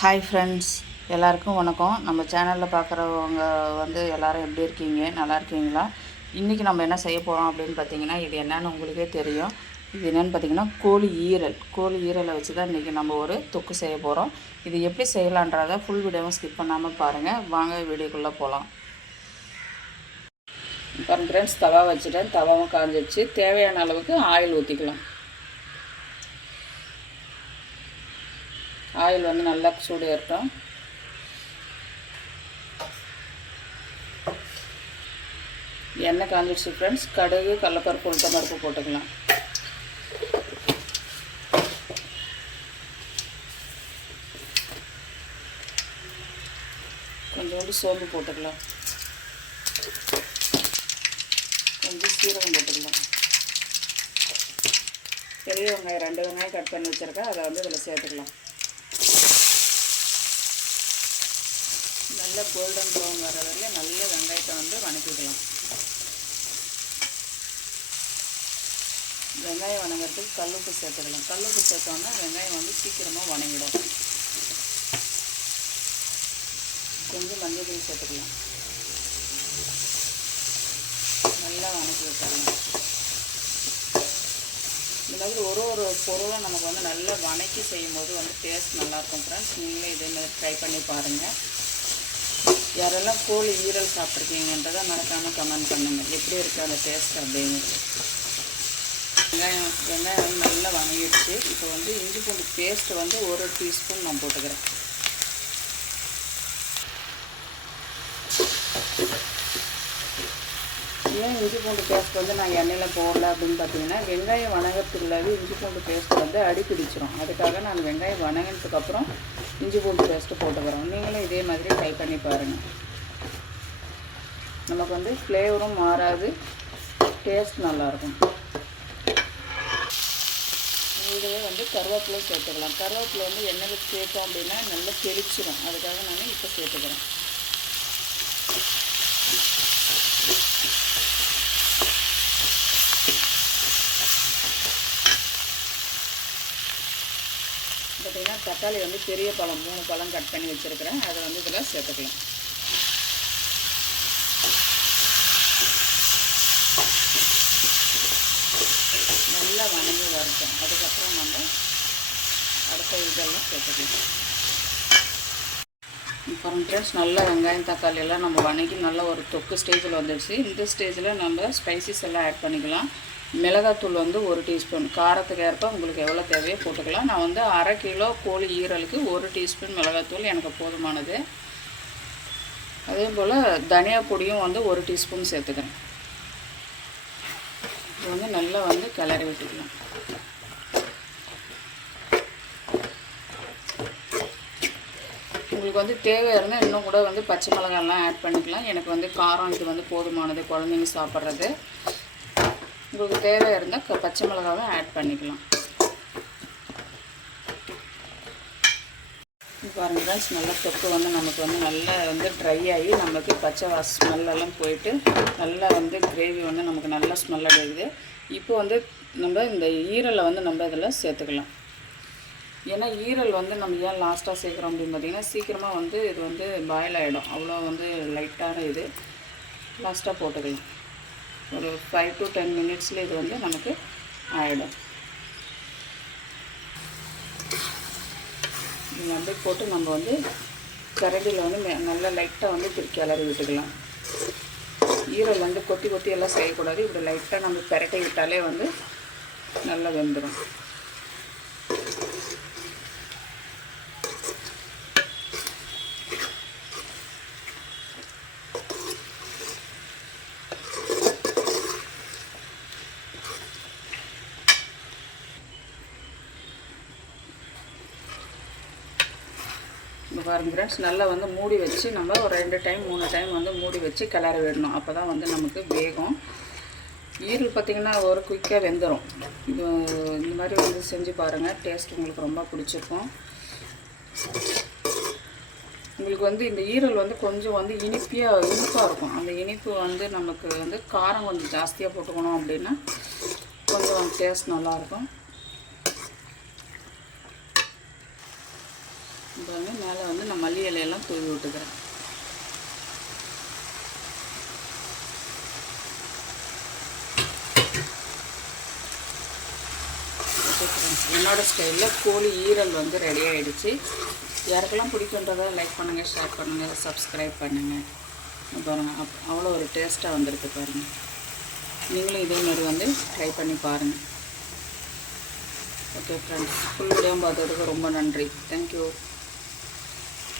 Hi friends எல்லாருக்கும் வணக்கம். நம்ம சேனலில் பார்க்குறவங்க வந்து எல்லோரும் எப்படி இருக்கீங்க? நல்லா இருக்கீங்களா? இன்றைக்கி நம்ம என்ன செய்ய போகிறோம் அப்படின்னு பார்த்தீங்கன்னா இது என்னன்னு உங்களுக்கே தெரியும். இது என்னென்னு பார்த்தீங்கன்னா கோழி ஈரல். கோழி ஈரலை வச்சு தான் இன்றைக்கி நம்ம ஒரு தொக்கு செய்ய போகிறோம் இது எப்படி செய்யலான்றதை ஃபுல் வீடியோவும் ஸ்கிப் பண்ணாமல் பாருங்கள் வாங்க வீடியோக்குள்ளே போகலாம் இப்போ ஃப்ரெண்ட்ஸ் தவா வச்சுட்டேன். தவாவும் காஞ்சிடுச்சு. தேவையான அளவுக்கு ஆயில் ஊற்றிக்கலாம் ஆயில் வந்து நல்லா சூடு ஏறட்டும். எண்ணெய் காஞ்சிடுச்சு ஃப்ரெண்ட்ஸ் கடுகு கடலப்பருப்பு உளுத்த பருப்பு போட்டுக்கலாம். கொஞ்சோண்டு சோம்பு போட்டுக்கலாம். கொஞ்சம் சீரகம் போட்டுக்கலாம். பெரிய வெங்காயம் ரெண்டு வெங்காயம் கட் பண்ணி வச்சுருக்கேன். அதை வந்து இதில் சேர்த்துக்கலாம். நல்ல கோல்டன் ப்ரௌன் வர வரையில நல்ல வெங்காயத்தை வந்து வணக்கிக்கலாம். வெங்காயம் வணங்குறதுக்கு கல்லுப்பு சேர்த்துக்கலாம். கல்லுப்பு சேர்த்தோன்னா வெங்காயம் வந்து சீக்கிரமாக வணங்கிடும். கொஞ்சம் மஞ்சள் தூள் சேர்த்துக்கலாம். நல்லா வணக்கி வச்சிடலாம். இந்த மாதிரி ஒரு ஒரு பொருளும் நமக்கு வந்து நல்லா வணக்கி செய்யும்போது வந்து டேஸ்ட் நல்லாயிருக்கும் ஃப்ரெண்ட்ஸ் நீங்களே இதே மாதிரி ட்ரை பண்ணி பாருங்கள் யாரெல்லாம் கோழி ஈரல் சாப்பிட்ருக்கீங்கன்றதை மறக்காமல் கமெண்ட் பண்ணுங்கள் எப்படி இருக்குது அந்த டேஸ்ட் அப்படிங்கிறது. வெங்காயம் வெங்காயம் வந்து நல்லா வணங்கிடுச்சு இப்போ வந்து இஞ்சி பூண்டு பேஸ்ட் வந்து ஒரு டீஸ்பூன் நான் போட்டுக்கிறேன். ஏன் இஞ்சி பூண்டு பேஸ்ட் வந்து நான் எண்ணெயில் போடல அப்படின்னு பார்த்தீங்கன்னா வெங்காயம் வணங்கத்துக்குள்ளாவே இஞ்சி பூண்டு பேஸ்ட் வந்து அடி பிடிச்சிரும் அதுக்காக நான் வெங்காயம் வணங்கினதுக்கப்புறம் இஞ்சி பூண்டு பேஸ்ட்டு போட்டுக்கிறோம் நீங்களும் இதே மாதிரி ட்ரை பண்ணி பாருங்கள் நமக்கு வந்து ஃப்ளேவரும் மாறாது. டேஸ்ட் நல்லாயிருக்கும். இதுவே வந்து கருவேப்பிலை சேர்த்துக்கலாம். கருவேப்பிலை வந்து எண்ணெயில் சேர்த்தோம் அப்படின்னா நல்லா தெளிச்சிடும் அதுக்காக நான் இப்போ சேர்த்துக்கிறேன். பார்த்தீங்கன்னா தக்காளி வந்து பெரிய பழம் மூணு பழம் கட் பண்ணி வச்சுருக்கிறேன். அதை வந்து இதில் சேர்த்துக்கலாம். நல்லா வணங்கி வரட்டும். அதுக்கப்புறம் நம்ம அடுத்த இதெல்லாம் சேர்த்துக்கலாம். இப்போ ஃப்ரெண்ட்ஸ் நல்லா வெங்காயம் தக்காளி எல்லாம் நம்ம வணங்கி நல்லா ஒரு தொக்கு ஸ்டேஜில் வந்துடுச்சு இந்த ஸ்டேஜில் நம்ம ஸ்பைசஸ் எல்லாம் ஆட் பண்ணிக்கலாம். மிளகாத்தூள் வந்து ஒரு டீஸ்பூன். காரத்துக்கு ஏற்ப உங்களுக்கு எவ்வளோ தேவையோ போட்டுக்கலாம். நான் வந்து அரை கிலோ கோழி ஈரலுக்கு ஒரு டீஸ்பூன் மிளகாத்தூள். எனக்கு போதுமானது. அதே போல் தனியா பொடியும் வந்து ஒரு டீஸ்பூன் சேர்த்துக்கிறேன். இது வந்து நல்லா வந்து கிளறி விட்டுக்கலாம். உங்களுக்கு வந்து தேவை இருந்தால் இன்னும் கூட வந்து பச்சை மிளகாலாம் ஆட் பண்ணிக்கலாம். எனக்கு வந்து காரம் இது வந்து போதுமானது. குழந்தைங்க சாப்பிட்றது. உங்களுக்கு தேவை இருந்தால் க பச்சை மிளகாவும் ஆட் பண்ணிக்கலாம். பாருங்கள் ஃப்ரெண்ட்ஸ் நல்லா தொக்கு வந்து நமக்கு வந்து நல்லா வந்து ட்ரை ஆகி நமக்கு பச்சை வாச ஸ்மெல்லெல்லாம் போயிட்டு நல்லா வந்து கிரேவி வந்து நமக்கு நல்லா ஸ்மெல் அடிக்குது இப்போ வந்து நம்ம இந்த ஈரலை வந்து நம்ம இதில் சேர்த்துக்கலாம். ஏன்னா ஈரல் வந்து நம்ம ஏன் லாஸ்ட்டாக சேர்க்குறோம் அப்படின்னு பார்த்தீங்கன்னா சீக்கிரமாக வந்து இது வந்து பாயில் ஆகிடும் அவ்வளோ வந்து லைட்டான இது. லாஸ்ட்டாக போட்டுக்கலாம். ஒரு ஃபைவ் டு டென் மினிட்ஸில் இது வந்து நமக்கு ஆகிடும் இது வந்து போட்டு நம்ம வந்து கரண்டியில் வந்து நல்லா லைட்டாக வந்து திருக்கி அலறி விட்டுக்கலாம். ஈரல் வந்து கொத்தி கொத்தி எல்லாம் செய்யக்கூடாது. இப்படி லைட்டாக நம்ம பெரட்டி விட்டாலே வந்து நல்லா வெந்துடும் பாருங்க ஃப்ரெண்ட்ஸ் நல்லா வந்து மூடி வச்சு நம்ம ஒரு ரெண்டு டைம் மூணு டைம் வந்து மூடி வச்சு கிளறி விடணும். அப்போ தான் வந்து நமக்கு வேகும். ஈரல் பார்த்திங்கன்னா ஒரு குயிக்காக வெந்துடும் இது இந்த மாதிரி வந்து செஞ்சு பாருங்கள் டேஸ்ட் உங்களுக்கு ரொம்ப பிடிச்சிருக்கும். உங்களுக்கு வந்து இந்த ஈரல் வந்து கொஞ்சம் வந்து இனிப்பியாக இனிப்பாக இருக்கும். அந்த இனிப்பு வந்து நமக்கு வந்து காரம் கொஞ்சம் ஜாஸ்தியாக போட்டுக்கணும் அப்படின்னா கொஞ்சம் டேஸ்ட் நல்லாயிருக்கும் இந்த பாருங்கள் மேலே வந்து நான் மல்லி இலையெல்லாம் தூவி விட்டுக்கிறேன். ஓகே ஃப்ரெண்ட்ஸ் என்னோட ஸ்டைலில் கோழி ஈரல் வந்து ரெடி ஆகிடுச்சு யாருக்கெல்லாம் பிடிக்குன்றதை லைக் பண்ணுங்கள் ஷேர் பண்ணுங்கள் சப்ஸ்கிரைப் பண்ணுங்கள் பாருங்கள் அப் அவ்வளோ ஒரு டேஸ்ட்டாக வந்திருக்கு பாருங்கள் நீங்களும் இதே மாதிரி வந்து ட்ரை பண்ணி பாருங்கள் ஓகே ஃப்ரெண்ட்ஸ் ஃபுல் வீடியோ பார்த்ததுக்கு ரொம்ப நன்றி. தேங்க்யூ